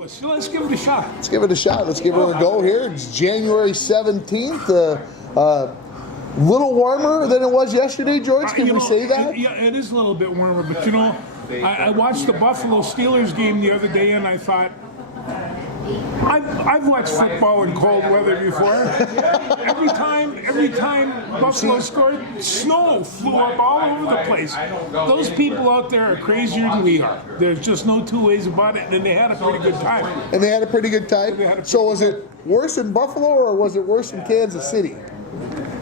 let's give it a shot. Let's give it a shot. Let's give it a go here. It's January 17th. Little warmer than it was yesterday, George. Can we say that? Yeah, it is a little bit warmer, but I watched the Buffalo Steelers game the other day, and I thought, I've watched football in cold weather before. Every time Buffalo scored, snow flew up all over the place. Those people out there are crazier than we are. There's just no two ways about it, and they had a pretty good time. And they had a pretty good time? So was it worse in Buffalo, or was it worse in Kansas City?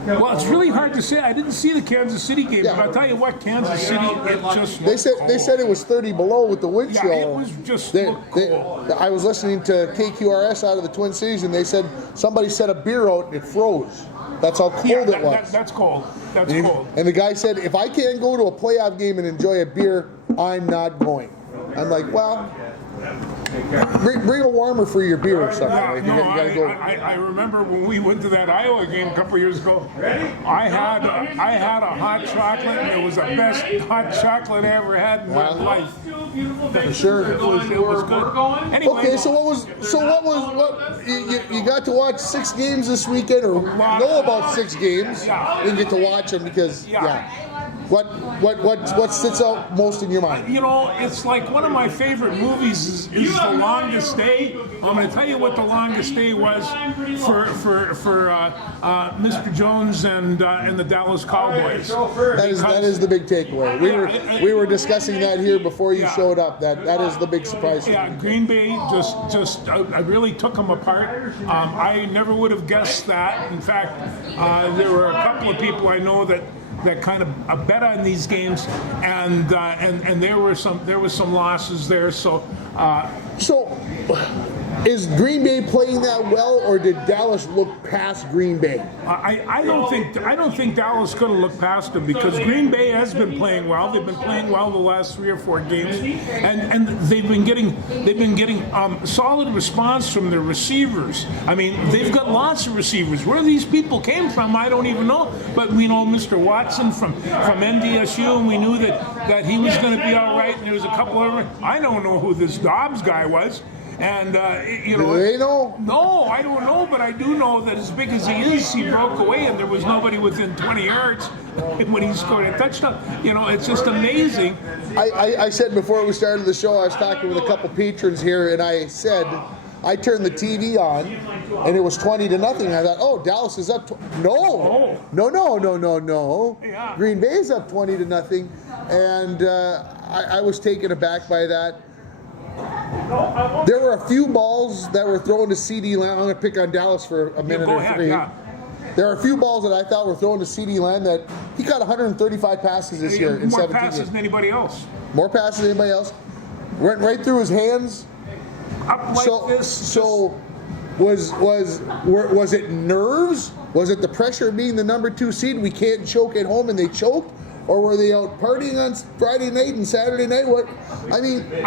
Well, it's really hard to say. I didn't see the Kansas City game, but I'll tell you what, Kansas City, it just they said it was 30 below with the wind chill. Yeah, it was just cold. I was listening to KQRS out of the Twin Cities, and they said somebody set a beer out and it froze. That's how cold it was. That's cold. That's cold. And the guy said, if I can't go to a playoff game and enjoy a beer, I'm not going. I'm like, well, bring a warmer for your beer or something. I remember when we went to that Iowa game a couple of years ago. I had a hot chocolate, and it was the best hot chocolate I ever had in my life. For sure. It was good. Anyway, okay, so you got to watch 6 games this weekend, or know about 6 games? You didn't get to watch them because What sits out most in your mind? It's like one of my favorite movies is The Longest Day. I'm going to tell you what The Longest Day was for Mr. Jones and the Dallas Cowboys. That is the big takeaway. We were discussing that here before you showed up. That is the big surprise. Yeah, Green Bay just I really took them apart. I never would have guessed that. In fact, there were a couple of people I know that kind of bet on these games, and there was some losses there. So is Green Bay playing that well, or did Dallas look past Green Bay? I don't think Dallas could have looked past them, because Green Bay has been playing well. They've been playing well the last 3 or 4 games, and they've been getting solid response from their receivers. I mean, they've got lots of receivers. Where these people came from, I don't even know. But we know Mr. Watson from NDSU, and we knew that he was going to be all right. And there was a couple of them. I don't know who this Dobbs guy was. And, Do they know? No, I don't know, but I do know that as big as he is, he broke away, and there was nobody within 20 yards when he scored a touchdown. It's just amazing. I said before we started the show, I was talking with a couple patrons here, and I said, I turned the TV on, and it was 20-0. I thought, oh, Dallas is up. No. Yeah. Green Bay is up 20-0, and I was taken aback by that. There were a few balls that were thrown to CeeDee Lamb. I'm going to pick on Dallas for a minute or 3. Yeah. There are a few balls that I thought were thrown to CeeDee Lamb that he got 135 passes this year in 17 games. More passes than anybody else. More passes than anybody else. Went right through his hands. Up like this. So was it nerves? Was it the pressure of being the number 2 seed? We can't choke at home, and they choked. Or were they out partying on Friday night and Saturday night? I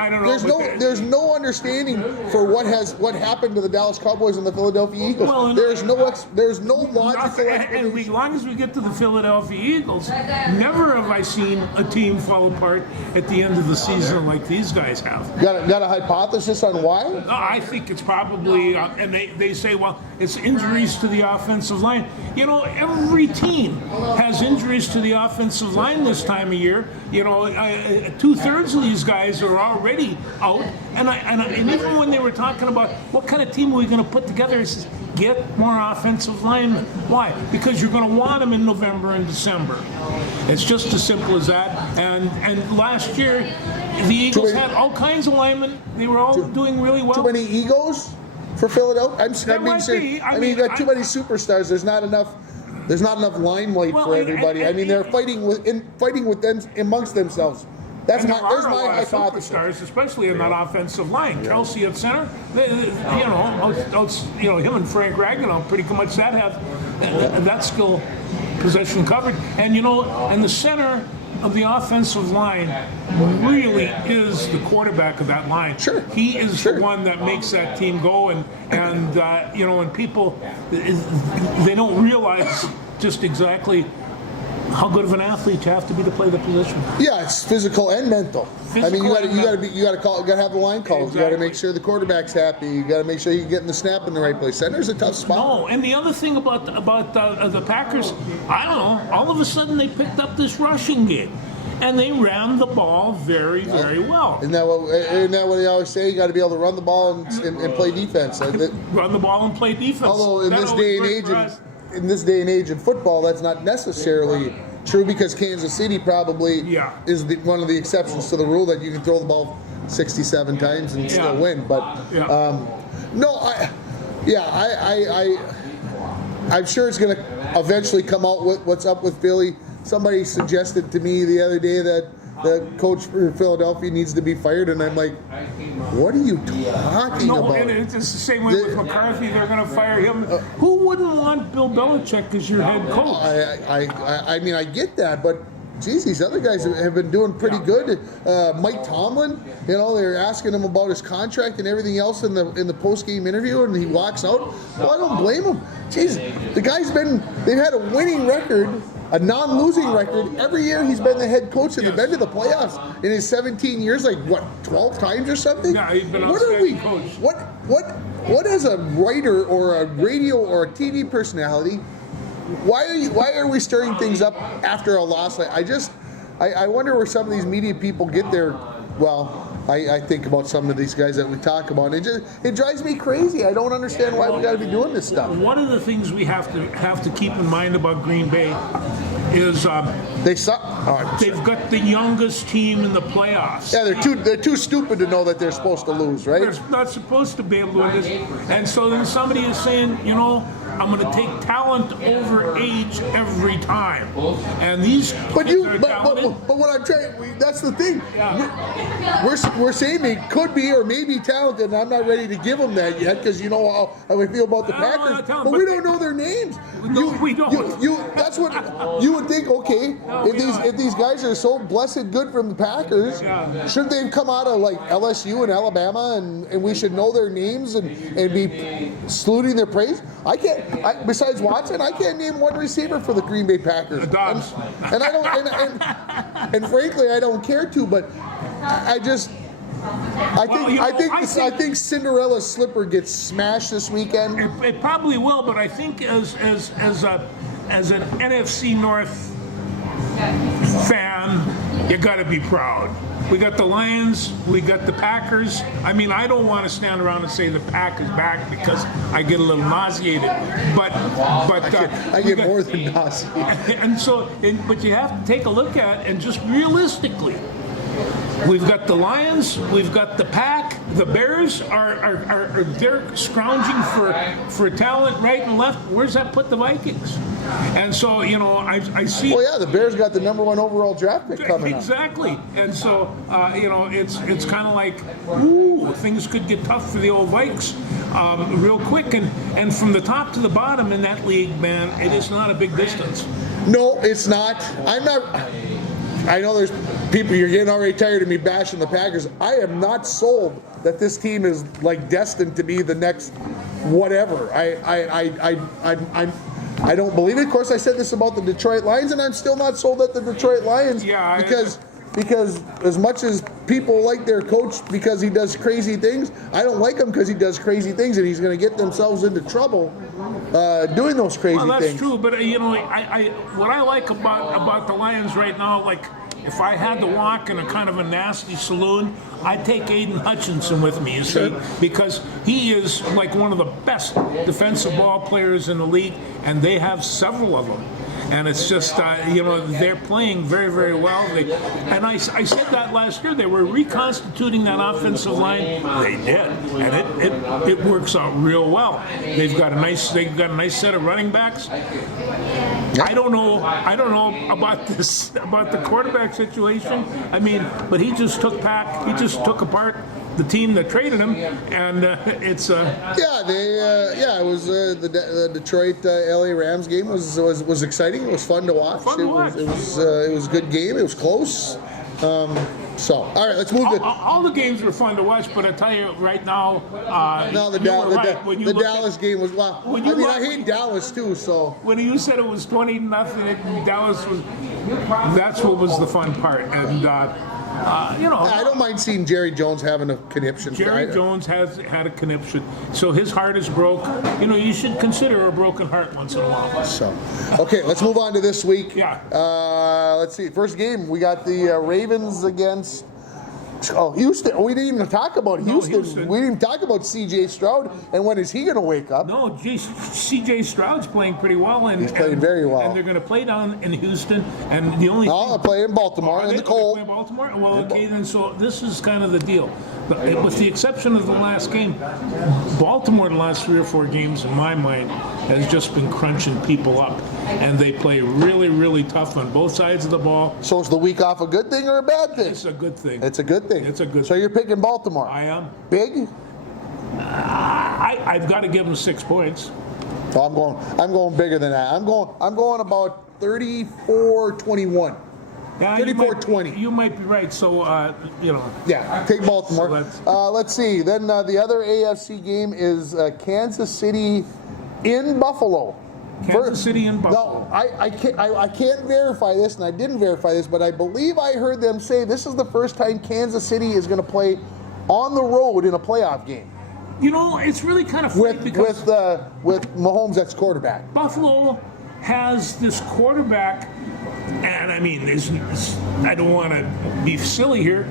don't know. There's no understanding for what happened to the Dallas Cowboys and the Philadelphia Eagles. Well, there's no logical explanation. And as long as we get to the Philadelphia Eagles, never have I seen a team fall apart at the end of the season like these guys have. Got a hypothesis on why? I think it's probably, and they say, well, it's injuries to the offensive line. Every team has injuries to the offensive line this time of year. 2/3 of these guys are already out, and even when they were talking about what kind of team are we going to put together, it says, get more offensive linemen. Why? Because you're going to want them in November and December. It's just as simple as that. And last year, the Eagles had all kinds of linemen. They were all doing really well. Too many egos for Philadelphia? I'm being serious. I mean, you got too many superstars. There's not enough limelight for everybody. They're fighting with them amongst themselves. There's my hypothesis. Superstars, especially in that offensive line. Kelsey at center. Him and Frank Ragnow pretty much have that skill possession covered. And and the center of the offensive line really is the quarterback of that line. Sure. He is the one that makes that team go, and people, they don't realize just exactly how good of an athlete you have to be to play the position. Yeah, it's physical and mental. I mean, you got to have the line calls. Exactly. You got to make sure the quarterback's happy. You got to make sure you're getting the snap in the right place. Center's a tough spot. No, and the other thing about the Packers, I don't know. All of a sudden they picked up this rushing game, and they ran the ball very, very well. Isn't that what they always say? You got to be able to run the ball and play defense. Run the ball and play defense. Although in this day and age in football, that's not necessarily true, because Kansas City probably is one of the exceptions to the rule that you can throw the ball 67 times and still win. But I'm sure it's going to eventually come out with what's up with Philly. Somebody suggested to me the other day that the coach for Philadelphia needs to be fired, and I'm like, what are you talking about? No, and it's the same way with McCarthy. They're going to fire him. Who wouldn't want Bill Belichick as your head coach? I mean, I get that, but geez, these other guys have been doing pretty good. Mike Tomlin, they're asking him about his contract and everything else in the post-game interview, and he walks out. Well, I don't blame him. Jeez, they've had a winning record, a non-losing record every year he's been the head coach, and they've been to the playoffs in his 17 years, 12 times or something? Yeah, he's been outstanding coach. What as a writer or a radio or a TV personality, why are we stirring things up after a loss? I wonder where some of these media people get their, I think about some of these guys that we talk about. It drives me crazy. I don't understand why we got to be doing this stuff. One of the things we have to keep in mind about Green Bay is they suck. They've got the youngest team in the playoffs. Yeah, they're too stupid to know that they're supposed to lose, right? They're not supposed to be able to do this. And so then somebody is saying, I'm going to take talent over age every time. And these but what I'm trying, that's the thing. Yeah. We're saying they could be or may be talented, and I'm not ready to give them that yet, because you know how I feel about the Packers. But we don't know their names. We don't. That's what you would think. Okay, if these guys are so blessed good from the Packers, shouldn't they come out of LSU and Alabama, and we should know their names and be saluting their praise? I can't. Besides Watson, I can't name one receiver for the Green Bay Packers. And I don't. And frankly, I don't care to. But I think Cinderella's slipper gets smashed this weekend. It probably will, but I think as an NFC North fan, you got to be proud. We got the Lions, we got the Packers. I mean, I don't want to stand around and say the Pack is back, because I get a little nauseated. But I get more than nauseated. And so, but you have to take a look at, and just realistically, we've got the Lions, we've got the Pack. The Bears are they're scrounging for talent right and left. Where's that put the Vikings? And so, I see. Well, yeah, the Bears got the #1 overall draft pick coming up. Exactly. And so, it's kind of like, ooh, things could get tough for the old Vikes real quick. And from the top to the bottom in that league, man, it is not a big distance. No, it's not. I know there's people, you're getting already tired of me bashing the Packers. I am not sold that this team is destined to be the next whatever. I don't believe it. Of course, I said this about the Detroit Lions, and I'm still not sold at the Detroit Lions. Yeah, because as much as people like their coach because he does crazy things, I don't like him because he does crazy things, and he's going to get themselves into trouble doing those crazy things. Well, that's true, but what I like about the Lions right now, if I had to walk in a kind of a nasty saloon, I'd take Aiden Hutchinson with me, you see, because he is one of the best defensive ball players in the league, and they have several of them. And it's just, they're playing very, very well. And I said that last year. They were reconstituting that offensive line. They did, and it works out real well. They've got a nice set of running backs. I don't know about the quarterback situation. I mean, but he just took apart the team that traded him, and it's it was the Detroit LA Rams game was exciting. It was fun to watch. It was a good game. It was close. So, all right, let's move to... All the games were fun to watch, but I tell you right now... no, the Dallas game was... Well, I hate Dallas, too, so... When you said it was 20-0, Dallas was... That's what was the fun part. And, I don't mind seeing Jerry Jones having a conniption. Jerry Jones has had a conniption, so his heart is broke. You should consider a broken heart once in a while. So, okay, let's move on to this week. Yeah. Let's see. First game, we got the Ravens against Houston. We didn't even talk about Houston. Houston. We didn't even talk about C.J. Stroud. And when is he going to wake up? No, C.J. Stroud's playing pretty well. He's playing very well. And they're going to play down in Houston. And the only they'll play in Baltimore in the cold. Play in Baltimore? Well, okay, then so this is kind of the deal. With the exception of the last game, Baltimore the last 3 or 4 games, in my mind, has just been crunching people up. And they play really, really tough on both sides of the ball. So is the week off a good thing or a bad thing? It's a good thing. It's a good thing. It's a good So you're picking Baltimore? I am. Big? I've got to give them 6 points. Oh, I'm going bigger than that. I'm going about 34-21. Yeah, 34-20. You might be right. So, Yeah, take Baltimore. So let's see. Then the other AFC game is Kansas City in Buffalo. Kansas City in Buffalo. No, I can't verify this, and I didn't verify this, but I believe I heard them say this is the first time Kansas City is going to play on the road in a playoff game. It's really kind of funny with Mahomes as quarterback. Buffalo has this quarterback, and I mean, I don't want to be silly here,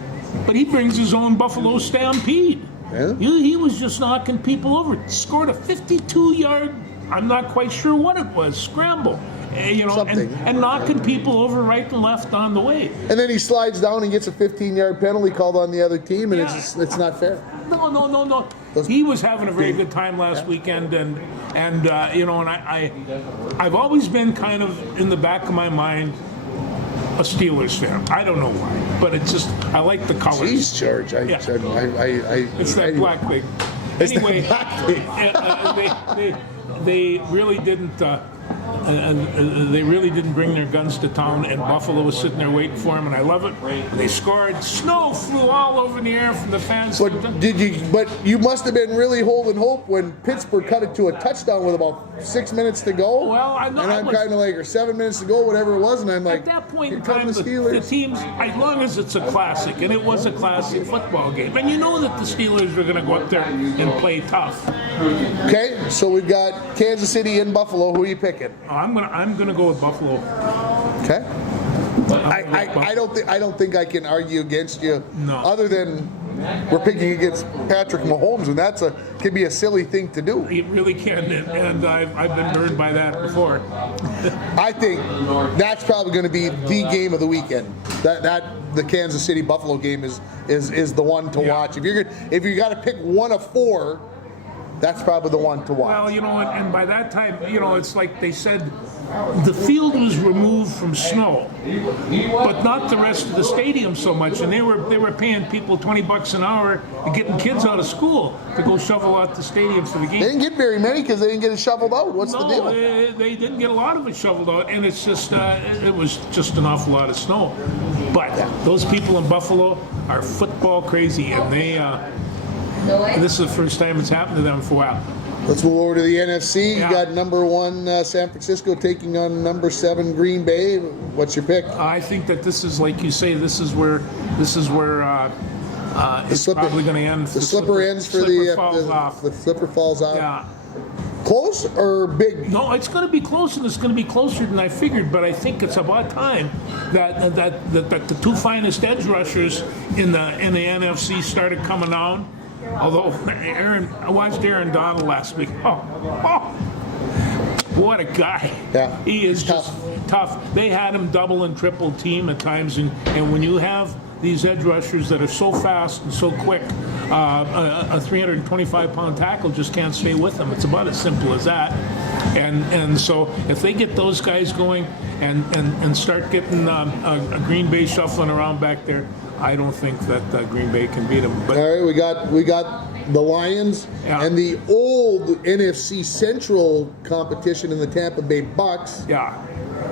but he brings his own Buffalo Stampede. Yeah. He was just knocking people over. Scored a 52-yard, I'm not quite sure what it was, scramble. And knocking people over right and left on the way. And then he slides down and gets a 15-yard penalty called on the other team, and it's not fair. No. He was having a very good time last weekend, and I've always been kind of in the back of my mind a Steelers fan. I don't know why, but it's just I like the colors. Jeez, George, it's that black thing. Anyway, they really didn't. They really didn't bring their guns to town, and Buffalo was sitting there waiting for them, and I love it. They scored. Snow flew all over the air from the fans. But you must have been really holding hope when Pittsburgh cut it to a touchdown with about 6 minutes to go. Well, I know. And I'm kind of like, or 7 minutes to go, whatever it was, and I'm like, at that point in here come time, the Steelers. the teams, as long as it's a classic, and it was a classic football game, and you know that the Steelers are going to go up there and play tough. Okay, so we've got Kansas City and Buffalo. Who are you picking? I'm gonna go with Buffalo. Okay. I don't think I can argue against you. No. Other than we're picking against Patrick Mahomes, and can be a silly thing to do. It really can, and I've been burned by that before. I think that's probably going to be the game of the weekend. The Kansas City Buffalo game is the one to watch. If you got to pick one of 4. That's probably the one to watch. Well, and by that time, it's like they said, the field was removed from snow, but not the rest of the stadium so much. And they were paying people $20 an hour and getting kids out of school to go shovel out the stadium for the game. They didn't get very many because they didn't get it shoveled out. What's the deal? They didn't get a lot of it shoveled out, and it's just it was just an awful lot of snow. But those people in Buffalo are football crazy, and they. This is the first time it's happened to them for a while. Let's move over to the NFC. Yeah. You got number 1 San Francisco taking on number 7 Green Bay. What's your pick? I think that this is, like you say, this is where it's probably going to end. The slipper ends for the slipper falls off. Yeah. Close or big? No, it's going to be close, and it's going to be closer than I figured. But I think it's about time that the 2 finest edge rushers in the NFC started coming down. Although I watched Aaron Donald last week. Oh, what a guy! Yeah, he is just tough. They had him double and triple team at times, and when you have these edge rushers that are so fast and so quick, a 325-pound tackle just can't stay with them. It's about as simple as that. And so if they get those guys going and start getting a Green Bay shuffling around back there, I don't think that Green Bay can beat them. But all right, we got the Lions and the old NFC Central competition in the Tampa Bay Bucks. Yeah.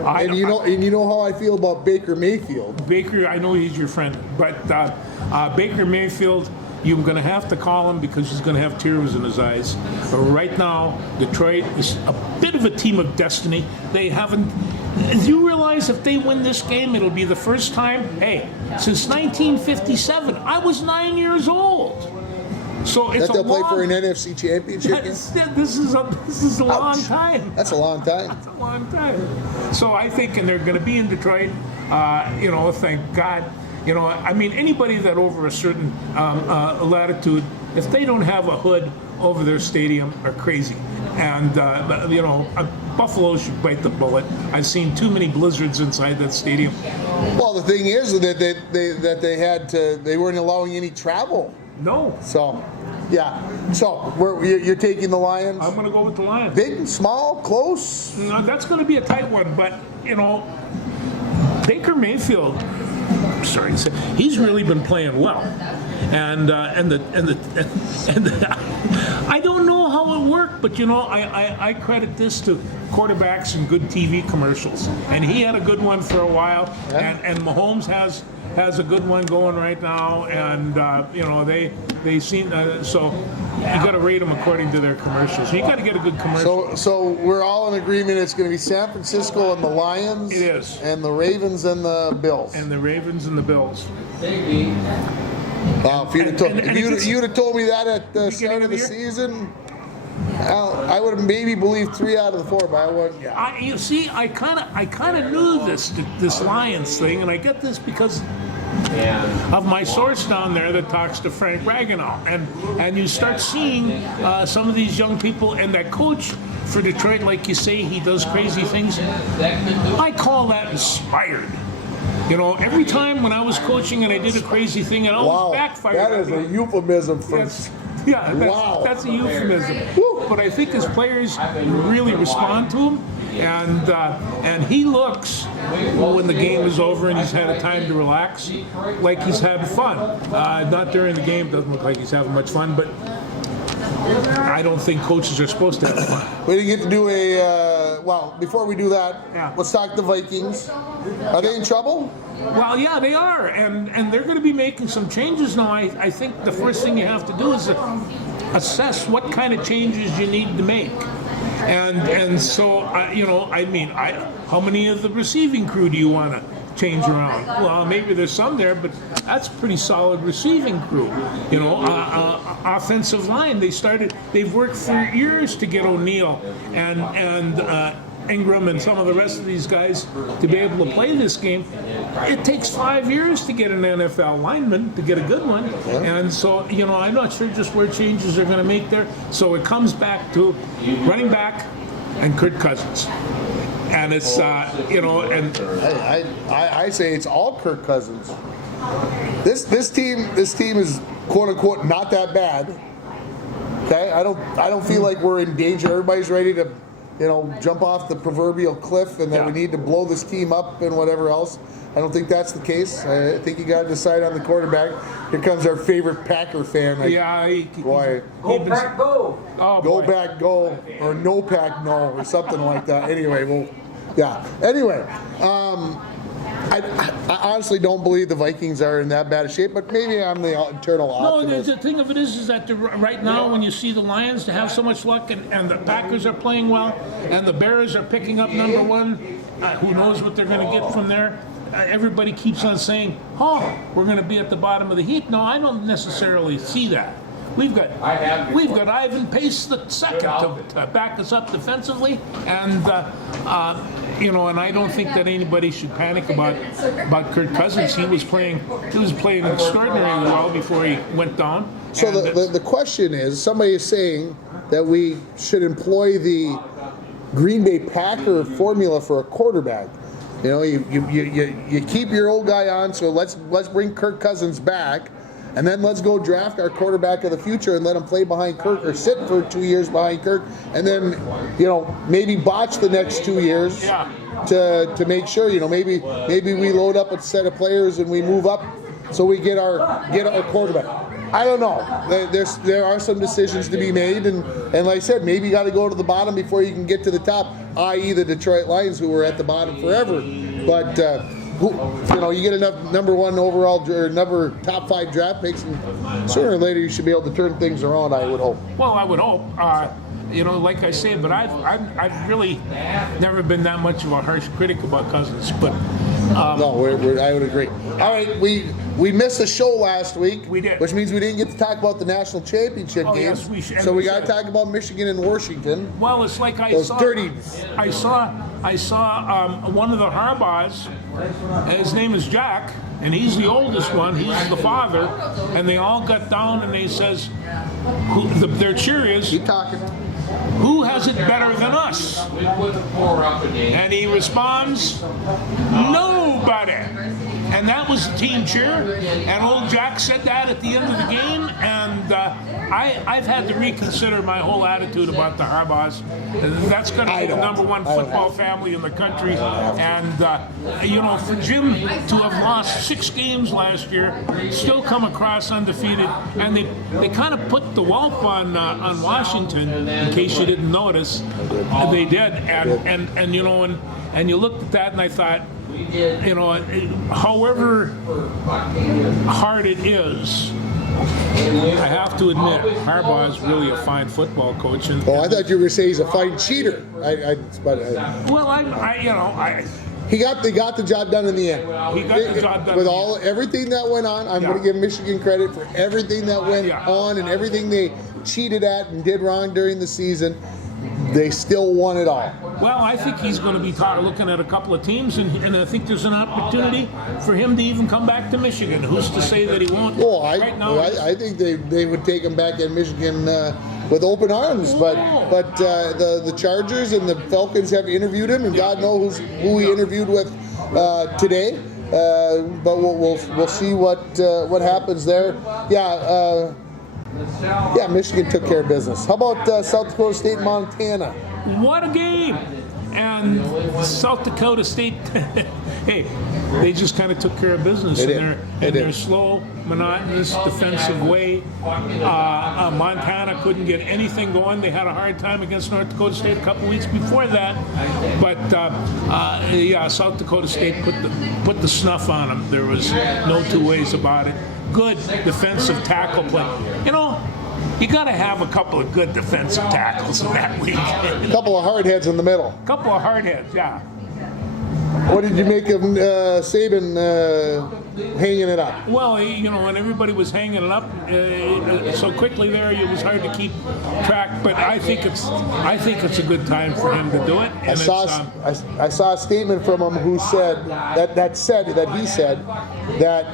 And you know how I feel about Baker Mayfield. Baker, I know he's your friend, but Baker Mayfield, you're going to have to call him because he's going to have tears in his eyes. But right now, Detroit is a bit of a team of destiny. They haven't. Do you realize if they win this game, it'll be the first time? Hey, since 1957, I was 9 years old. So it's that they'll play for an NFC Championship. This is a long time. That's a long time. That's a long time. So I think, and they're going to be in Detroit. Thank God. I mean, anybody that over a certain latitude, if they don't have a hood over their stadium, are crazy. And Buffalo should bite the bullet. I've seen too many blizzards inside that stadium. Well, the thing is that they weren't allowing any travel. No. So, yeah. So you're taking the Lions? I'm going to go with the Lions. Big, small, close? No, that's going to be a tight one. But Baker Mayfield. Sorry to say, he's really been playing well, and I don't know how it worked, but I credit this to quarterbacks and good TV commercials, and he had a good one for a while, and Mahomes has a good one going right now, and they seem so. You got to rate them according to their commercials. You got to get a good commercial. So we're all in agreement. It's going to be San Francisco and the Lions. It is. And the Ravens and the Bills. And the Ravens and the Bills. If you'd have told me that at the start of the season, I would have maybe believed 3 out of the 4, but I wouldn't. Yeah. I kind of knew this Lions thing, and I get this because of my source down there that talks to Frank Ragnow, and you start seeing some of these young people, and that coach for Detroit, like you say, he does crazy things. I call that inspired. Every time when I was coaching and I did a crazy thing, it always backfired. That is a euphemism for. That's a euphemism. But I think his players really respond to him, and he looks, when the game is over and he's had a time to relax, like he's having fun. Not during the game, doesn't look like he's having much fun, but I don't think coaches are supposed to have fun. We didn't get to do before we do that, let's talk the Vikings. Are they in trouble? Well, yeah, they are, and they're going to be making some changes now. I think the first thing you have to do is assess what kind of changes you need to make. And so, how many of the receiving crew do you want to change around? Well, maybe there's some there, but that's pretty solid receiving crew. Offensive line, they've worked for years to get O'Neal and Ingram and some of the rest of these guys to be able to play this game. It takes 5 years to get an NFL lineman, to get a good one. And so, I'm not sure just where changes are going to make there. So it comes back to running back and Kirk Cousins. And it's, I say it's all Kirk Cousins. This team is quote unquote not that bad. Okay, I don't feel like we're in danger. Everybody's ready to, jump off the proverbial cliff, and that we need to blow this team up and whatever else. I don't think that's the case. I think you got to decide on the quarterback. Here comes our favorite Packer fan. Go Pack, go! Oh, go back, go, or no pack, no, or something like that. Anyway, I honestly don't believe the Vikings are in that bad a shape, but maybe I'm the eternal optimist. No, the thing of it is that right now when you see the Lions to have so much luck, and the Packers are playing well, and the Bears are picking up number one, who knows what they're going to get from there. Everybody keeps on saying, we're going to be at the bottom of the heap. No, I don't necessarily see that. We've got Ivan Pace the second to back us up defensively, and and I don't think that anybody should panic about Kirk Cousins. He was playing extraordinarily well before he went down. So the question is, somebody is saying that we should employ the Green Bay Packer formula for a quarterback. You keep your old guy on, so let's bring Kirk Cousins back. And then let's go draft our quarterback of the future and let him play behind Kirk, or sit for 2 years behind Kirk, and then, maybe botch the next 2 years to make sure, maybe we load up a set of players and we move up so we get our quarterback. I don't know. There are some decisions to be made, and like I said, maybe you got to go to the bottom before you can get to the top, i.e. the Detroit Lions, who were at the bottom forever. But you get enough number one overall or top 5 draft picks, and sooner or later you should be able to turn things around, I would hope. Well, I would hope. Like I say, but I've really never been that much of a harsh critic about Cousins. But no, I would agree. All right, we missed a show last week. We did, which means we didn't get to talk about the national championship games. Yes, so we got to talk about Michigan and Washington. Well, it's like I saw one of the Harbaughs. His name is Jack, and he's the oldest one. He's the father, and they all got down and they says, their cheer is, keep talking. Who has it better than us? And he responds, nobody. And that was the team cheer. And old Jack said that at the end of the game. And I've had to reconsider my whole attitude about the Harbaughs. That's going to be the number one football family in the country. And, for Jim to have lost 6 games last year, still come across undefeated, and they kind of put the whelp on Washington, in case you didn't notice. They did. And you looked at that and I thought, however hard it is, I have to admit, Harbaugh is really a fine football coach. And I thought you were going to say he's a fine cheater. He got the job done in the end. He got the job done with everything that went on. I'm going to give Michigan credit for everything that went on and everything they cheated at and did wrong during the season. They still won it all. Well, I think he's going to be looking at a couple of teams, and I think there's an opportunity for him to even come back to Michigan. Who's to say that he won't? I think they would take him back in Michigan with open arms. But the Chargers and the Falcons have interviewed him, and God knows who he interviewed with today. But we'll see what happens there. Michigan took care of business. How about South Dakota State, Montana? What a game! And South Dakota State, hey, they just kind of took care of business in their slow, monotonous defensive way. Montana couldn't get anything going. They had a hard time against North Dakota State a couple weeks before that. But South Dakota State put the snuff on them. There was no two ways about it. Good defensive tackle play. You got to have a couple of good defensive tackles in that league. A couple of hard heads in the middle. A couple of hard heads, yeah. What did you make of Saban hanging it up? Well, when everybody was hanging it up so quickly there, it was hard to keep track. But I think it's a good time for him to do it. And I saw a statement from him who said that he said that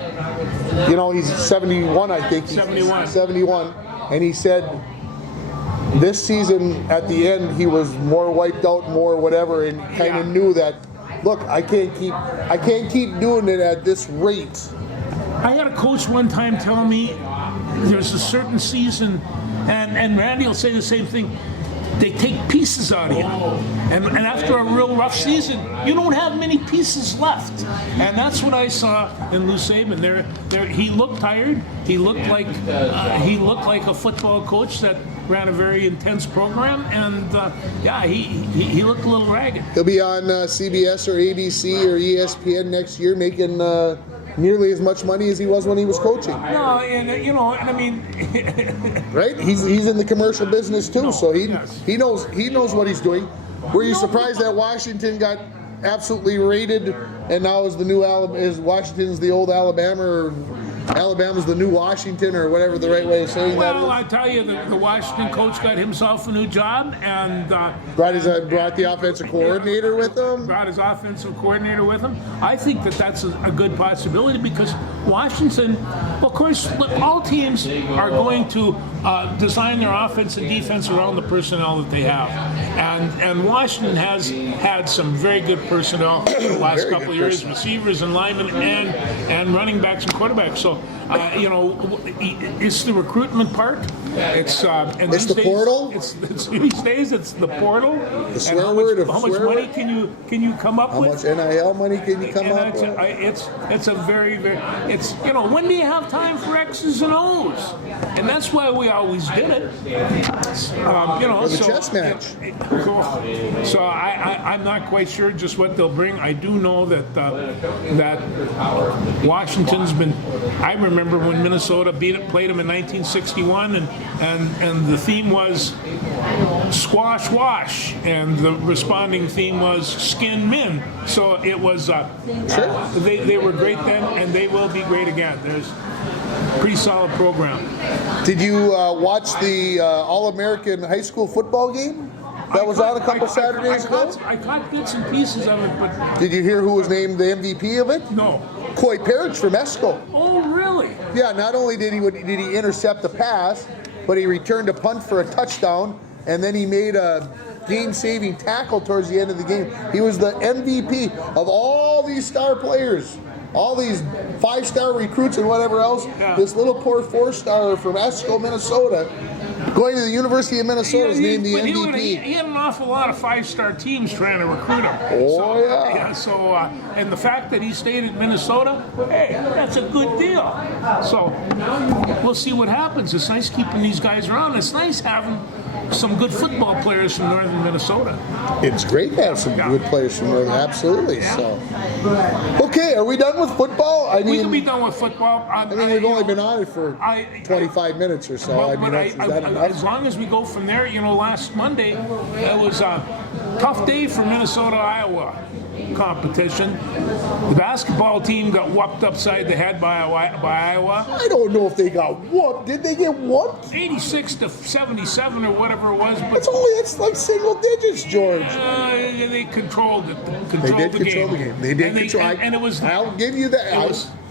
he's 71, I think. 71. And he said this season at the end he was more wiped out, more whatever, and kind of knew that. Look, I can't keep doing it at this rate. I had a coach one time tell me there's a certain season, and Randy will say the same thing. They take pieces out of you, and after a real rough season, you don't have many pieces left, and that's what I saw in Lou Saban. There, he looked tired. He looked like a football coach that ran a very intense program, and he looked a little ragged. He'll be on CBS or ABC or ESPN next year, making nearly as much money as he was when he was coaching. No, and I mean, right? He's in the commercial business too, so he knows what he's doing. Were you surprised that Washington got absolutely raided, and now Washington's the old Alabama, or Alabama's the new Washington, or whatever the right way of saying that is? Well, I tell you, the Washington coach got himself a new job, and brought the offensive coordinator with him. Brought his offensive coordinator with him. I think that's a good possibility, because Washington, well, of course, all teams are going to design their offense and defense around the personnel that they have, and Washington has had some very good personnel the last couple of years, receivers and linemen and running backs and quarterbacks. So It's the recruitment part. It's the portal? These days it's the portal. The swear word of how much swear money word? can you come up How with? much NIL money can you come And up with? it's a very, it's, when do you have time for X's and O's? And that's why we always did it. For the chess match. So I'm not quite sure just what they'll bring. I do know that Washington's been. I remember when Minnesota played them in 1961, and the theme was squash wash, and the responding theme was skin min. So it was. They were great then, and they will be great again. There's a pretty solid program. Did you watch the All-American high school football game? That was on a couple Saturdays ago? I caught bits and pieces of it, but... Did you hear who was named the MVP of it? No. Coy Parrish from Esco. Oh, really? Yeah, not only did he intercept the pass, but he returned a punt for a touchdown, and then he made a game-saving tackle towards the end of the game. He was the MVP of all these star players, all these 5-star recruits and whatever else. Yeah. This little poor 4-star from Esco, Minnesota, going to the University of Minnesota, is named the MVP. He had an awful lot of 5-star teams trying to recruit him. Oh, yeah. So, and the fact that he stayed in Minnesota, hey, that's a good deal. So, we'll see what happens. It's nice keeping these guys around. It's nice having some good football players from northern Minnesota. It's great to have some good players from northern, absolutely. Yeah. So, okay, are we done with football? I mean, We can be done with football. I mean, we've only been on it for 25 minutes or so. I mean, is that enough? As long as we go from there, last Monday, it was a tough day for Minnesota-Iowa competition. The basketball team got whooped upside the head by Iowa. I don't know if they got whooped. Did they get whooped? 86-77 or whatever it was. But It's like single digits, George. they controlled it. They did control the game. They did control. And it was. I'll give you that.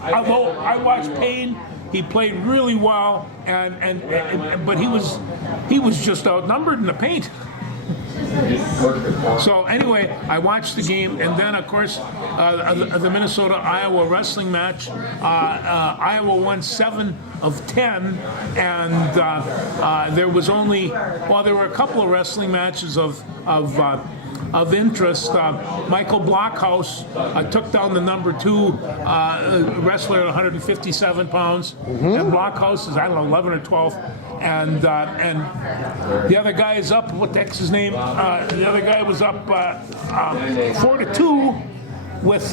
Although I watched Payne, he played really well, but he was just outnumbered in the paint. So anyway, I watched the game, and then of course the Minnesota-Iowa wrestling match. Iowa won 7 of 10, and there was only there were a couple of wrestling matches of interest. Michael Blockhouse took down the number 2 wrestler at 157 pounds, and Blockhouse is 11 or 12. And the other guy is up. What the heck's his name? The other guy was up 4-2 with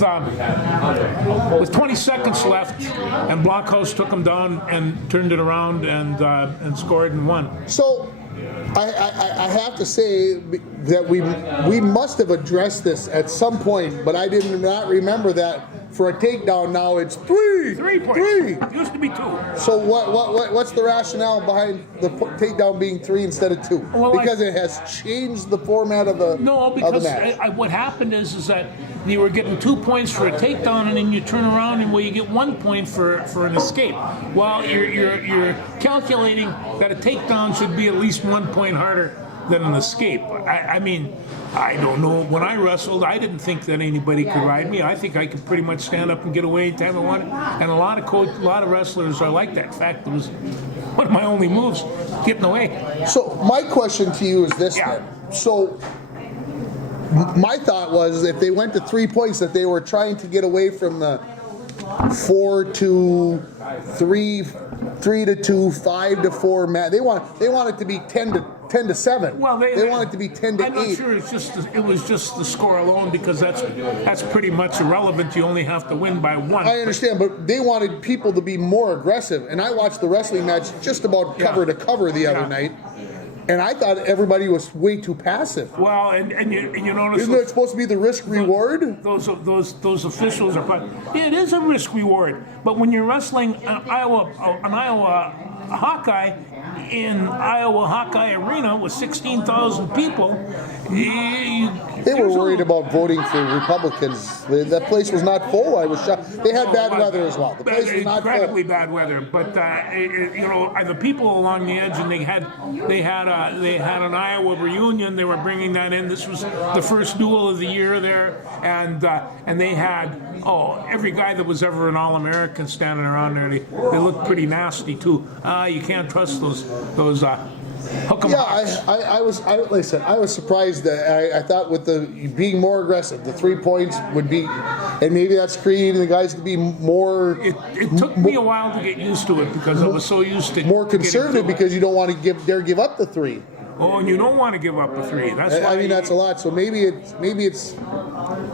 20 seconds left, and Blockhouse took him down and turned it around and scored and won. So I have to say that we must have addressed this at some point, but I did not remember that. For a takedown now, it's 3. 3 points. 3. It used to be 2. So what's the rationale behind the takedown being 3 instead of 2? Well, because it has changed the format of the match. What happened is that you were getting 2 points for a takedown, and then you turn around and you get 1 point for an escape. Well, you're calculating that a takedown should be at least 1 point harder than an escape. I mean, I don't know. When I wrestled, I didn't think that anybody could ride me. I think I could pretty much stand up and get away anytime I wanted. And a lot of wrestlers are like that. In fact, it was one of my only moves, getting away. So my question to you is this then. So my thought was if they went to 3 points, that they were trying to get away from the 4-3, 3-2, 5-4 match. They want it to be 10-7. Well, they want it to be 10-8. I'm not sure it was just the score alone, because that's pretty much irrelevant. You only have to win by 1. I understand, but they wanted people to be more aggressive. And I watched the wrestling match just about cover to cover the other night. And I thought everybody was way too passive. Well, and you notice, isn't it supposed to be the risk reward? Those officials are. Yeah, it is a risk reward. But when you're wrestling an Iowa Hawkeye, in Iowa Hawkeye Arena with 16,000 people. They were worried about voting for Republicans. That place was not full. I was shocked. They had bad weather as well. The place was not incredibly full. bad weather, but the people along the edge, and they had an Iowa reunion. They were bringing that in. This was the first duel of the year there, and they had every guy that was ever an All-American standing around there. They looked pretty nasty too. You can't trust those hook 'em hawks. I was surprised that I thought with the being more aggressive, the 3 points would be, and maybe that's creating the guys to be more. It took me a while to get used to it because I was so used to more conservative because you don't want to give up the 3. Oh, and you don't want to give up a 3. That's why. I mean, that's a lot. So maybe it's,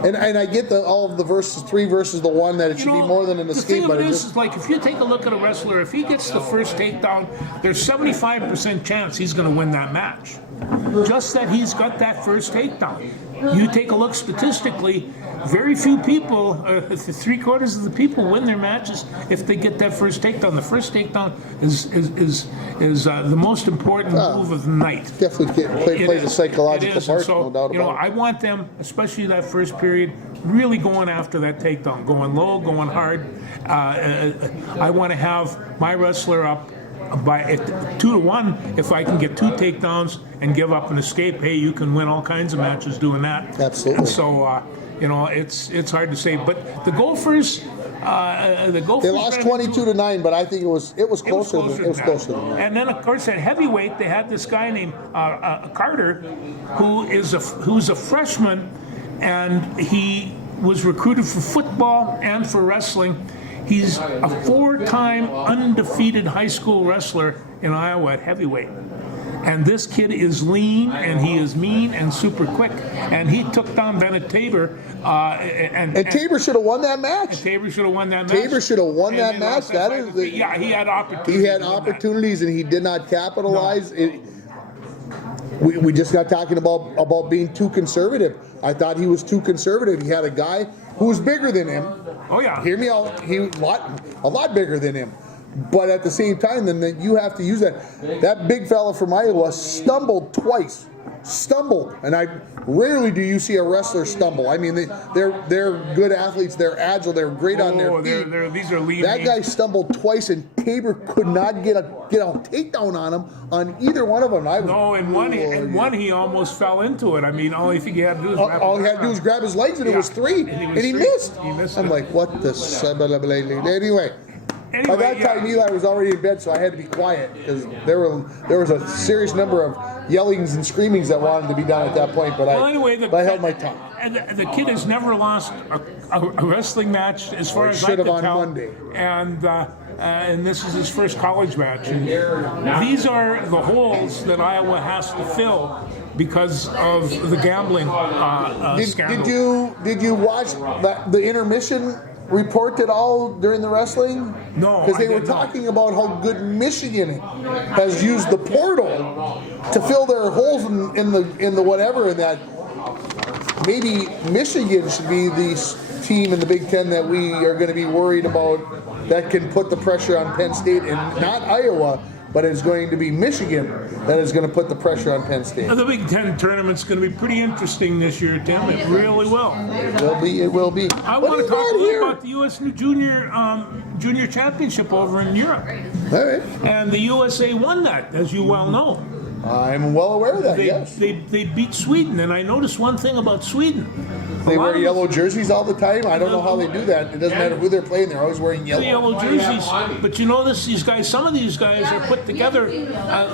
and I get all of the versus 3 versus the 1 that it should be more than an escape. The thing of it is, like if you take a look at a wrestler, if he gets the first takedown, there's 75% chance he's going to win that match. Just that he's got that first takedown. You take a look statistically, very few people, 3/4 of the people win their matches if they get that first takedown. The first takedown is the most important move of the night. Definitely plays a psychological part, so, no doubt about it. I want them, especially that first period, really going after that takedown, going low, going hard. I want to have my wrestler up by 2-1 if I can get 2 takedowns and give up an escape. Hey, you can win all kinds of matches doing that. Absolutely. And so it's hard to say, but the Gophers. They lost 22-9, but I think it was closer than that. And then of course at heavyweight they had this guy named Carter, who's a freshman, and he was recruited for football and for wrestling. He's a 4-time undefeated high school wrestler in Iowa at heavyweight. And this kid is lean, and he is mean and super quick. And he took down Bennett Tabor. And Tabor should have won that match. Tabor should have won that match. Tabor should have won that match. That is he had opportunities. He had opportunities, and he did not capitalize. No. We just got talking about being too conservative. I thought he was too conservative. He had a guy who was bigger than him. Oh yeah. Hear me out. He was a lot bigger than him. But at the same time, then you have to use that. That big fella from Iowa stumbled twice. And rarely do you see a wrestler stumble. I mean, they're good athletes. They're agile. They're great on their feet. These are lean. That guy stumbled twice, and Tabor could not get a takedown on him on either one of them. One he almost fell into it. I mean, only thing he had to do is grab his legs, and it was 3, and he missed. I'm like, what the? Anyway. By that time, Eli was already in bed, so I had to be quiet because there was a serious number of yellings and screamings that wanted to be done at that point. But I held my tongue. And the kid has never lost a wrestling match, as far as I can tell. Monday. And this is his first college match. And these are the holes that Iowa has to fill because of the gambling scandal. Did you watch the intermission report at all during the wrestling? No, because they were talking about how good Michigan has used the portal to fill their holes in the whatever, and that maybe Michigan should be the team in the Big Ten that we are going to be worried about that can put the pressure on Penn State, and not Iowa, but it's going to be Michigan that is going to put the pressure on Penn State. The Big Ten tournament's going to be pretty interesting this year, Tim. It really will. It will be. I want to talk a little about the U.S. Junior Championship over in Europe. All right. And the USA won that, as you well know. I'm well aware of that, yes. They beat Sweden, and I noticed one thing about Sweden. They wear yellow jerseys all the time. I don't know how they do that. It doesn't matter who they're playing. They're always wearing yellow. The yellow jerseys. But you notice these guys, some of these guys are put together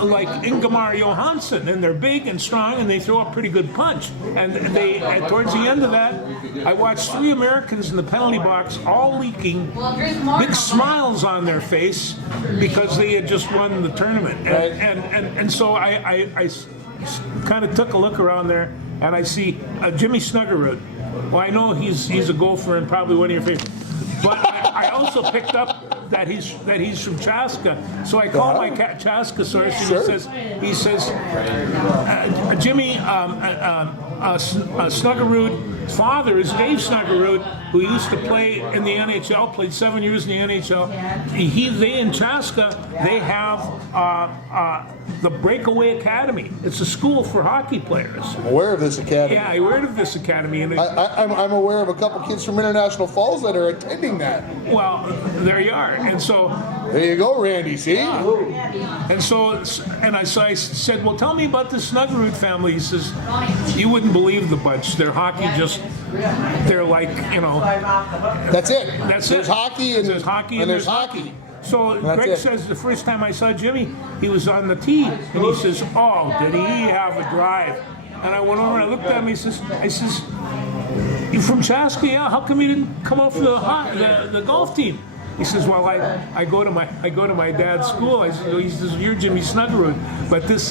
like Ingemar Johansson, and they're big and strong, and they throw a pretty good punch. And they, towards the end of that, I watched 3 Americans in the penalty box all leaking, big smiles on their face because they had just won the tournament. And so I kind of took a look around there, and I see Jimmy Snuggerud. Well, I know he's a Gopher and probably one of your favorites, but I also picked up that he's from Chaska. So I called my Chaska source, and he says, Jimmy Snuggerud's father is Dave Snuggerud, who used to play in the NHL, played 7 years in the NHL. They in Chaska, they have the Breakaway Academy. It's a school for hockey players. I'm aware of this academy. Yeah, I'm aware of this academy. And I'm aware of a couple kids from International Falls that are attending that. well, there you are. And so There you go, Randy. See? And I said, well, tell me about the Snuggerud family. He says, you wouldn't believe the bunch. Their hockey they're like, That's it. That's There's it. hockey and There's hockey and there's hockey. So That's Greg it. says the first time I saw Jimmy, he was on the tee, and he says, oh, did he have a drive? And I went over and I looked at him, I says, you from Chaska? Yeah, how come you didn't come out for the golf team? He says, well, I go to my dad's school. He says, you're Jimmy Snuggerud. But this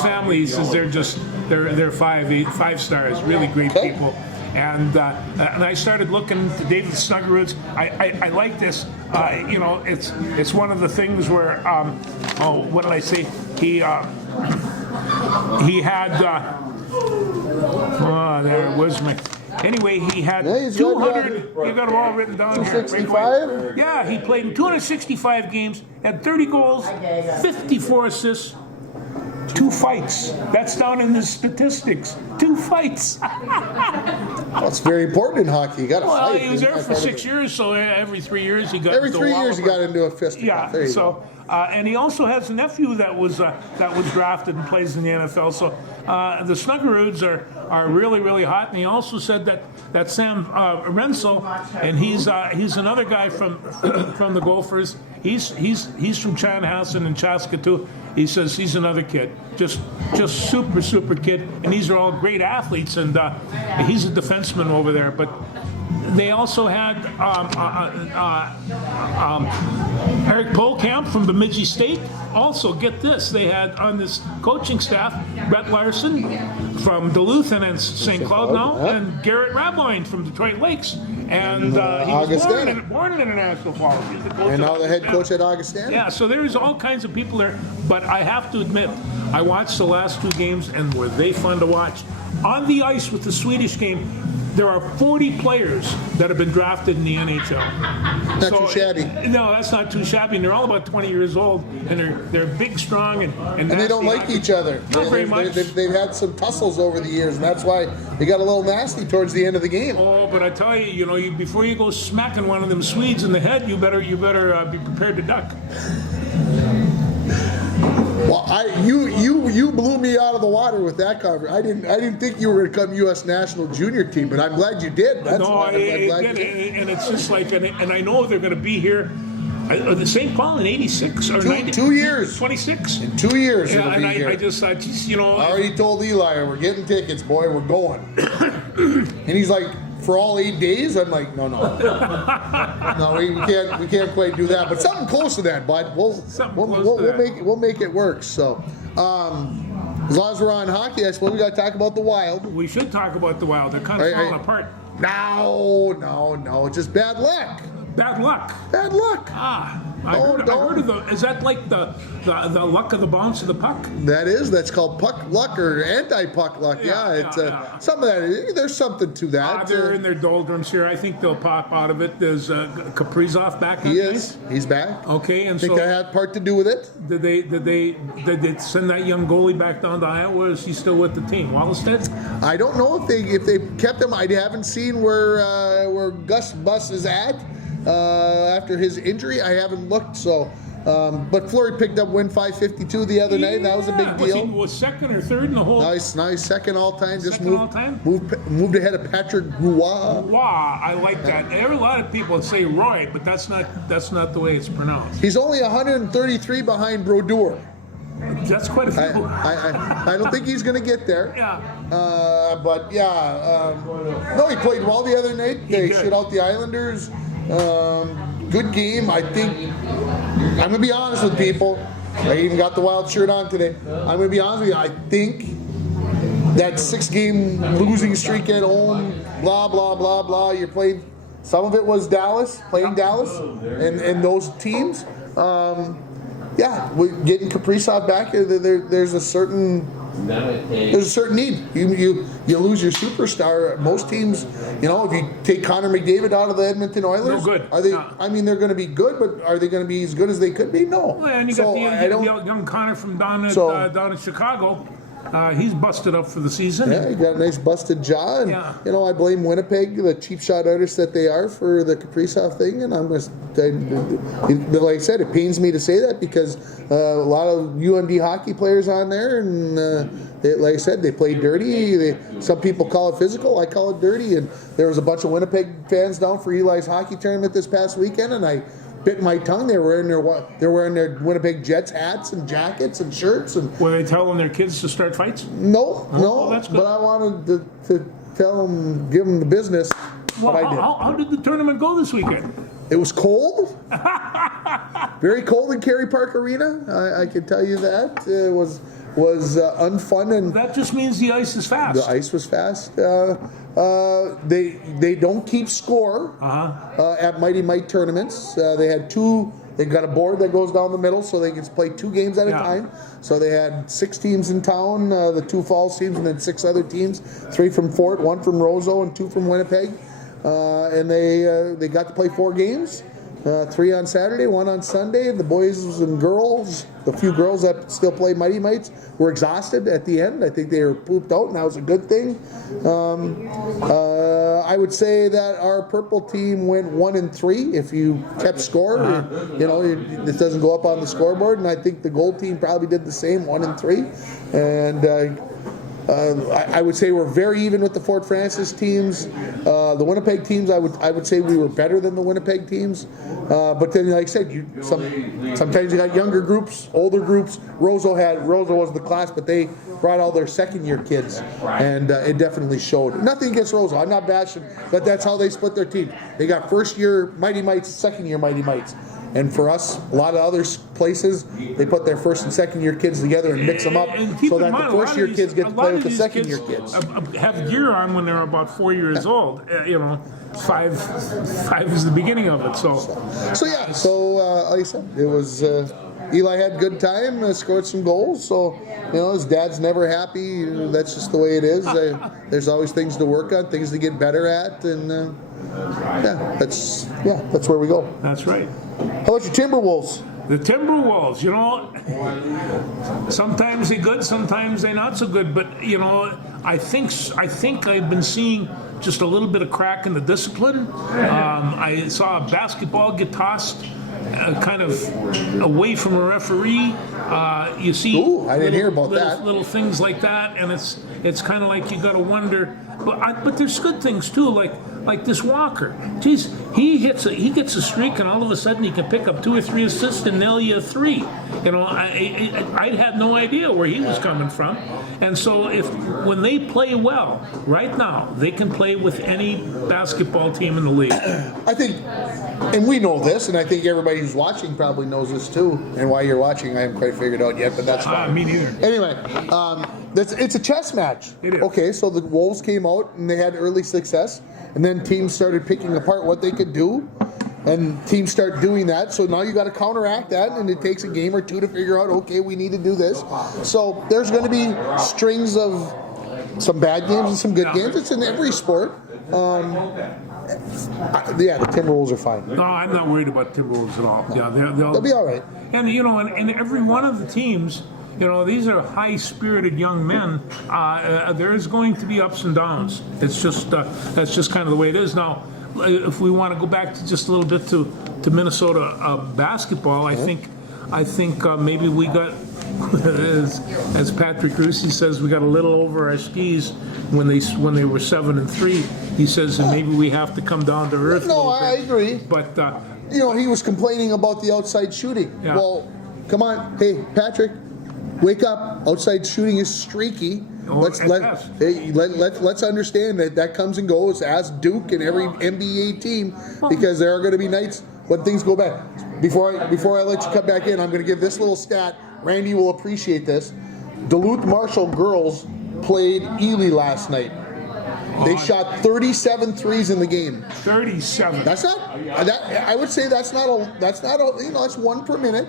family, he says, they're five stars, really great people. And I started looking to David Snuggeruds. I like this. It's one of the things where what did I say? He had there it was my. Anyway, he had 200. You got them all written down. 265? Yeah, he played in 265 games, had 30 goals, 54 assists, 2 fights. That's down in the statistics. 2 fights. That's very important in hockey. You got to Well, fight. he was there for 6 years, so every 3 years he got. Every into 3 a years he Wallop. got into a fist. Yeah. There you go. And he also has a nephew that was drafted and plays in the NFL. So the Snuggeruds are really, really hot. And he also said that Sam Renzel, and he's another guy from the Gophers. He's from Chanhassen and Chaska too. He says he's another kid, just super kid, and these are all great athletes. And he's a defenseman over there, but. They also had Eric Polkamp from Bemidji State. Also, get this, they had on this coaching staff Brett Larson from Duluth and St. Cloud now, and Garrett Raboin from Detroit Lakes. And he was born in International Falls. He's the coach And now of the head coach at Augustana. Yeah, so there's all kinds of people there. But I have to admit, I watched the last 2 games, and were they fun to watch. On the ice with the Swedish game, there are 40 players that have been drafted in the NHL. Not too shabby. No, that's not too shabby. And they're all about 20 years old, and they're big, strong, and they don't like each other. Not very much. They've had some tussles over the years, and that's why they got a little nasty towards the end of the game. Oh, but I tell you, before you go smacking one of them Swedes in the head, you better be prepared to duck. Well, you blew me out of the water with that cover. I didn't think you were going to come U.S. national junior team, but I'm glad you did. I'm glad you did. And it's just like, and I know they're going to be here. The St. Paul in '86 or 90, 2 years, 26 in 2 years. Yeah, and I just thought, I already told Eli, we're getting tickets, boy, we're going. And he's like, for all 8 days? I'm like, no, we can't quite do that, but something close to that, bud. We'll make it work. So, as long as we're on hockey, I suppose we got to talk about the Wild. We should talk about the Wild. They're kind of falling apart. No, just bad luck. Bad luck. Bad luck. I heard of the. Is that like the luck of the bounce of the puck? That's called puck luck or anti-puck luck. Yeah, some of that. There's something to that. They're in their doldrums here. I think they'll pop out of it. There's Kaprizov back. He is. He's back. Okay, and I think that had part to do with it. Did they send that young goalie back down to Iowa? Or is he still with the team? Wallenstead? I don't know if they kept him. I haven't seen where Gus Bus is at. After his injury, I haven't looked. So, but Fleury picked up win 552 the other night. And that was a big deal. He was second or third in the whole. Nice, second all time. Just second moved ahead of Patrick Roy. I like that. There are a lot of people that say Roy, but that's not the way it's pronounced. He's only 133 behind Brodeur. That's quite a few. I don't think he's going to get there. Yeah. But yeah, no, he played well the other night. They shut out the Islanders. Good game. I think I'm going to be honest with people. I even got the Wild shirt on today. I'm going to be honest with you. I think that 6-game losing streak at home, blah, blah, blah, blah. You're playing. Some of it was playing Dallas and those teams. We're getting Kaprizov back. There's a certain There's a certain need. You lose your superstar. Most teams, if you take Connor McDavid out of the Edmonton Oilers, no good. Are they? I mean, they're going to be good, but are they going to be as good as they could be? No. Well, and you got the young Connor from down at Chicago. He's busted up for the season. Yeah, he got a nice busted jaw, and I blame Winnipeg, the cheap shot artists that they are, for the Kaprizov thing. And like I said, it pains me to say that because a lot of UND hockey players on there, and like I said, they play dirty. Some people call it physical. I call it dirty. And there was a bunch of Winnipeg fans down for Eli's hockey tournament this past weekend, and I bit my tongue. They're wearing their Winnipeg Jets hats and jackets and shirts. And were they telling their kids to start fights? No. That's good. But I wanted to tell them, give them the business. Well, how did the tournament go this weekend? It was cold. Very cold in Kerry Park Arena. I can tell you that. It was unfun, and that just means the ice is fast. The ice was fast. They don't keep score at Mighty Might tournaments. They had two. They got a board that goes down the middle, so they can play 2 games at a time. So they had 6 teams in town, the 2 Falls teams, and then 6 other teams, 3 from Fort, 1 from Roseau, and 2 from Winnipeg. And they got to play 4 games. 3 on Saturday, 1 on Sunday. The boys and girls, the few girls that still play Mighty Mites, were exhausted at the end. I think they were pooped out, and that was a good thing. I would say that our purple team went 1-3 if you kept score. It doesn't go up on the scoreboard, and I think the gold team probably did the same, 1-3. And I would say we're very even with the Fort Francis teams. The Winnipeg teams, I would say we were better than the Winnipeg teams. But then, like I said, sometimes you got younger groups, older groups. Roseau was the class, but they brought all their second-year kids, and it definitely showed. Nothing against Roseau. I'm not bashing, but that's how they split their team. They got first-year Mighty Mites, second-year Mighty Mites. And for us, a lot of other places, they put their first and second year kids together and mix them up so that the first year kids get to play with the second year kids. Have gear on when they're about 4 years old. 5 is the beginning of it. So like I said, it was. Eli had a good time, scored some goals. So his dad's never happy. That's just the way it is. There's always things to work on, things to get better at, and that's where we go. That's right. How about your Timberwolves? The Timberwolves, sometimes they're good, sometimes they're not so good. But I think I've been seeing just a little bit of crack in the discipline. I saw a basketball get tossed kind of away from a referee. You see, I didn't hear about that. Little things like that, and it's kind of like you got to wonder. But there's good things too, like this Walker. Geez, he gets a streak, and all of a sudden he can pick up 2 or 3 assists and nail you a 3. I had no idea where he was coming from, and so when they play well right now, they can play with any basketball team in the league. I think, and we know this, and I think everybody who's watching probably knows this too. And why you're watching, I haven't quite figured out yet, but that's fine. Me neither. Anyway, it's a chess match. It is. Okay, so the Wolves came out and they had early success, and then teams started picking apart what they could do, and teams start doing that. So now you got to counteract that, and it takes a game or 2 to figure out, okay, we need to do this. So there's going to be strings of some bad games and some good games. It's in every sport. The Timberwolves are fine. No, I'm not worried about Timberwolves at all. Yeah, they'll be all right. And and every one of the teams, these are high-spirited young men. There's going to be ups and downs. It's just that's just kind of the way it is. Now, if we want to go back to just a little bit to Minnesota basketball, I think maybe we got, as Patrick Russi says, we got a little over our skis when they were 7-3. He says that maybe we have to come down to earth. No, I agree. But he was complaining about the outside shooting. Yeah. Well, come on, hey Patrick, wake up! Outside shooting is streaky. Let's understand that comes and goes. Ask Duke and every NBA team, because there are going to be nights when things go bad. Before I let you come back in, I'm going to give this little stat. Randy will appreciate this. Duluth Marshall girls played Ely last night. They shot 37 threes in the game. 37. That's not. I would say that's not a. That's 1 per minute.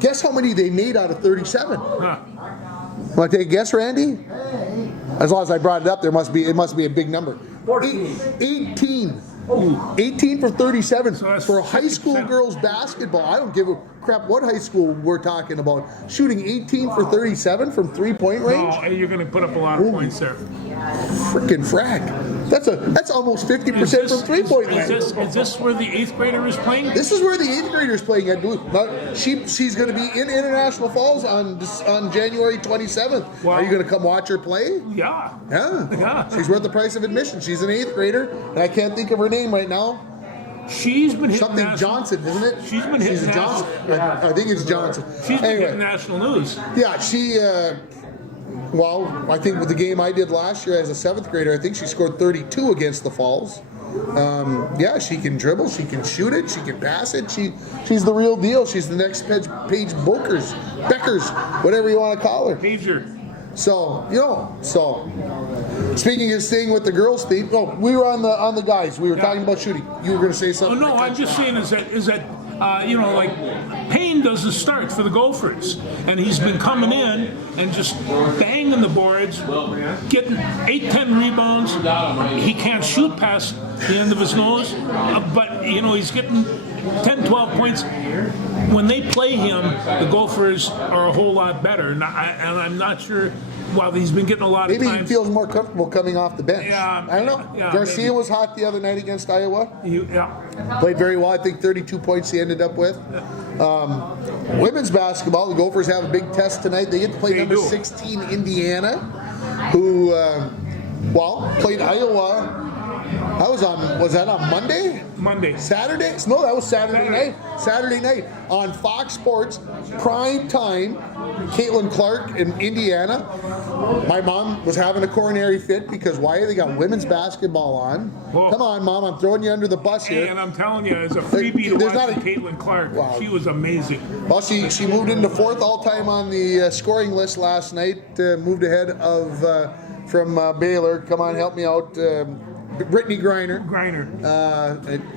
Guess how many they made out of 37? Want to take a guess, Randy? As long as I brought it up, it must be a big number. 18. 18 for 37 for high school girls basketball. I don't give a crap what high school we're talking about. Shooting 18 for 37 from 3-point range. No, you're going to put up a lot of points there. Freaking frack. That's almost 50% from 3-point range. Is this where the 8th grader is playing? This is where the 8th grader is playing at Duluth. Now, she's going to be in International Falls on January 27th. Wow. Are you going to come watch her play? Yeah. Yeah. She's worth the price of admission. She's an 8th grader, and I can't think of her name right now. She's been hitting something Johnson, isn't it? She's been hitting Johnson. I think it's Johnson. She's been hitting national news. Yeah, she. Well, I think with the game I did last year as a 7th grader, I think she scored 32 against the Falls. Yeah, she can dribble, she can shoot it, she can pass it. She's the real deal. She's the next Paige Beckers, whatever you want to call her. Pager. So, speaking of staying with the girls theme, we were on the guys. We were talking about shooting. You were going to say something? Oh, no, I'm just saying is that like Payne doesn't start for the Gophers, and he's been coming in and just banging the boards, getting 8-10 rebounds. He can't shoot past the end of his nose, but he's getting 10-12 points. When they play him, the Gophers are a whole lot better, and I'm not sure. Well, he's been getting a lot of time. Maybe he feels more comfortable coming off the bench. Yeah, I don't know. Yeah, Garcia maybe. was hot the other night against Iowa. Yeah. Played very well. I think 32 points he ended up with. Women's basketball, the Gophers have a big test tonight. They get to play number 16 Indiana, who played Iowa. Was that on Monday? Monday. Saturday? No, that was Saturday night. Saturday night on Fox Sports, prime time. Caitlin Clark in Indiana. My mom was having a coronary fit because why? They got women's basketball on. Whoa. Come on, Mom, I'm throwing you under the bus here. And I'm telling you, as a freebie to watch Caitlin Clark, wow. She was amazing. Well, she moved into 4th all-time on the scoring list last night. Moved ahead of from Baylor. Come on, help me out. Brittany Griner.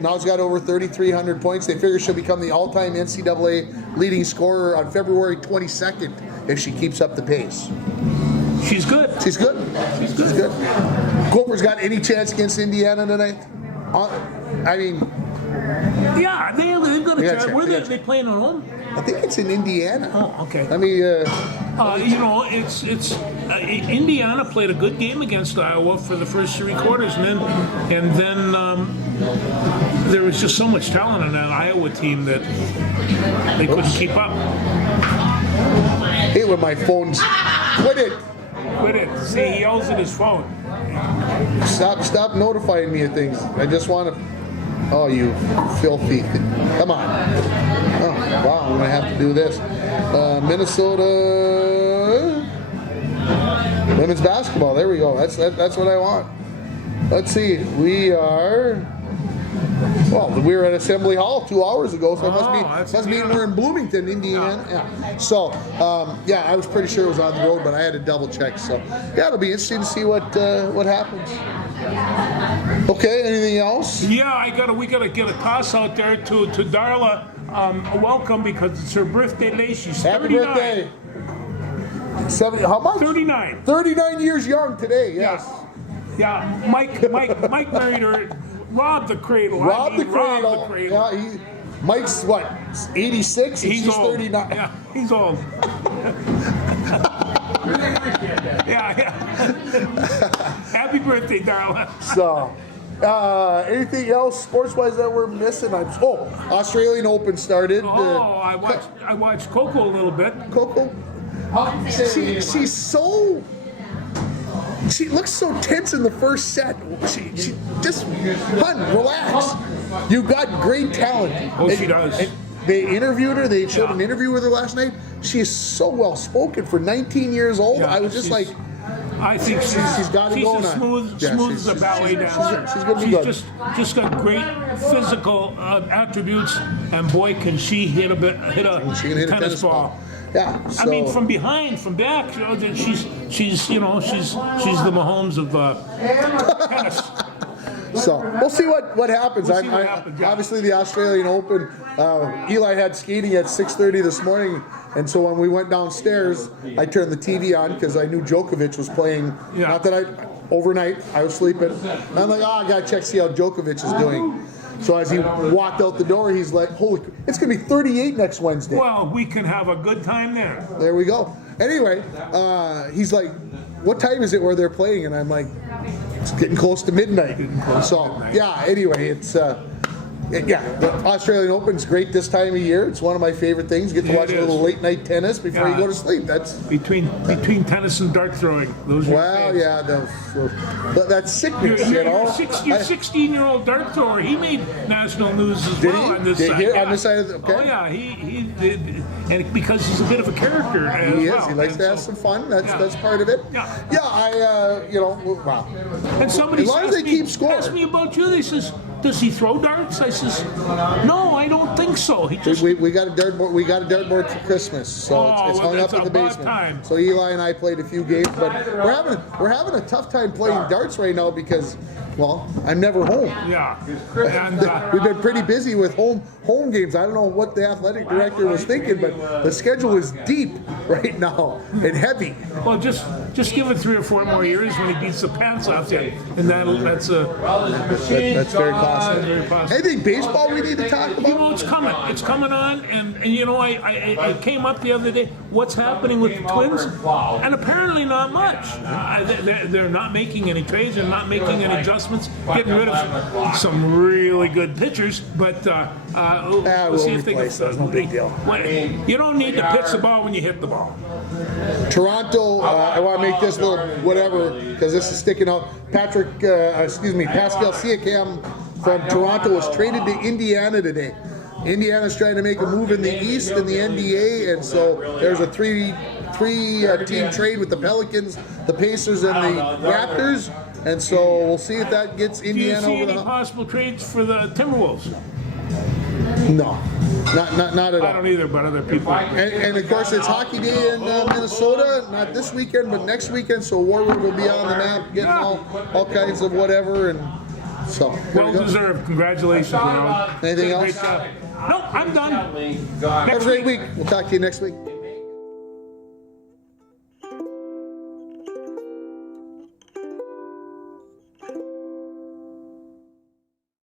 Now she's got over 3,300 points. They figure she'll become the all-time NCAA leading scorer on February 22nd if she keeps up the pace. She's good. She's good. Gophers got any chance against Indiana tonight? Yeah, they've got a chance. Where are they playing at home? I think it's in Indiana. Oh, okay. It's Indiana played a good game against Iowa for the first 3 quarters, and then there was just so much talent on that Iowa team that they couldn't keep up. Hey, when my phone's quit it. See, he yells at his phone. Stop notifying me of things. I just want to. Oh, you filthy thing. Come on. Oh, wow, I'm going to have to do this. Minnesota women's basketball. There we go. That's what I want. Let's see. We were at Assembly Hall 2 hours ago, so it must mean we're in Bloomington, Indiana. Yeah. So, I was pretty sure it was on the road, but I had to double check. So, yeah, it'll be interesting to see what happens. Okay, anything else? Yeah, we gotta get a toss out there to Darla. A welcome because it's her birthday today. She's 39. Happy birthday. 70, how much? 39. 39 years young today, yes. Yeah, Mike married her. Rob the Cradle. Rob the Cradle. Yeah, Mike's what? 86. He's old. 39. Yeah, he's old. yeah. Happy birthday, Darla. So, anything else sports-wise that we're missing? Australian Open started. I watched Coco a little bit. Coco? She looks so tense in the first set. She just, relax. You got great talent. She does. And they interviewed her. They showed an interview with her last night. She is so well spoken for 19 years old. Yeah, I was just like, I think she's got it going on. Smooth as a ballet dancer. She's going to be good. Just got great physical attributes, and boy, can she hit a tennis ball. Yeah, so. I mean, from behind, from back, she's the Mahomes of tennis. So we'll see what happens. We'll see what happens, yeah. Obviously, the Australian Open. Eli had skating at 6:30 this morning, and so when we went downstairs, I turned the TV on because I knew Djokovic was playing. Yeah. Not that overnight, I was sleeping. And I'm like, I gotta check see how Djokovic is doing. So as he walked out the door, he's like, "Holy, it's gonna be 38 next Wednesday." Well, we can have a good time there. There we go. Anyway, he's like, "What time is it where they're playing?" And I'm like, "It's getting close to midnight." Yeah. Anyway, it's the Australian Open's great this time of year. It's one of my favorite things. Get to watch a little late night tennis before you go to sleep. That's between tennis and dart throwing. Those are that's sickness, you know. Your 16-year-old dart thrower, he made national news as Did well he? on this Did side. he? Yeah. On this side of the, okay. Oh yeah, he did, and because he's a bit of a character as He is. well. He likes to have some fun. That's part of it. Yeah. Wow. And somebody As long as they keep score. asked me about you. They says, "Does he throw darts?" I says, "No, I don't think so." He just We got a dartboard. We got a dartboard for Christmas, so it's hung up in the basement. Time. So Eli and I played a few games, but we're having a tough time playing darts right now because, well, I'm never home. Yeah, and We've been pretty busy with home games. I don't know what the athletic director was thinking, but the schedule is deep right now and heavy. well, just give it 3 or 4 more years when he beats the pants off you, and that's a. That's very possible. Very possible. Anything baseball we need to talk You about? know, it's coming. It's coming on, and you know, I came up the other day. What's happening with the Twins? And apparently not much. They're not making any trades. They're not making any adjustments. Getting rid of some really good pitchers, but we'll see if they can. That's no big deal. You don't need to pitch the ball when you hit the ball. Toronto, I want to make this little whatever because this is sticking out. Pascal Siakam from Toronto was traded to Indiana today. Indiana's trying to make a move in the East in the NBA, and so there's a three-team trade with the Pelicans, the Pacers, and the Raptors, and so we'll see if that gets Do you Indiana see over any the hump. possible trades for the Timberwolves? No, not at all. I don't either, but other people. And of course, it's Hockey Day in Minnesota, not this weekend, but next weekend, so Warwood will be on the map, getting all kinds of whatever, and so. there we Well go. deserved. Congratulations. You know. Anything Great else? job. No, I'm done. Have a great week. We'll talk to you next week.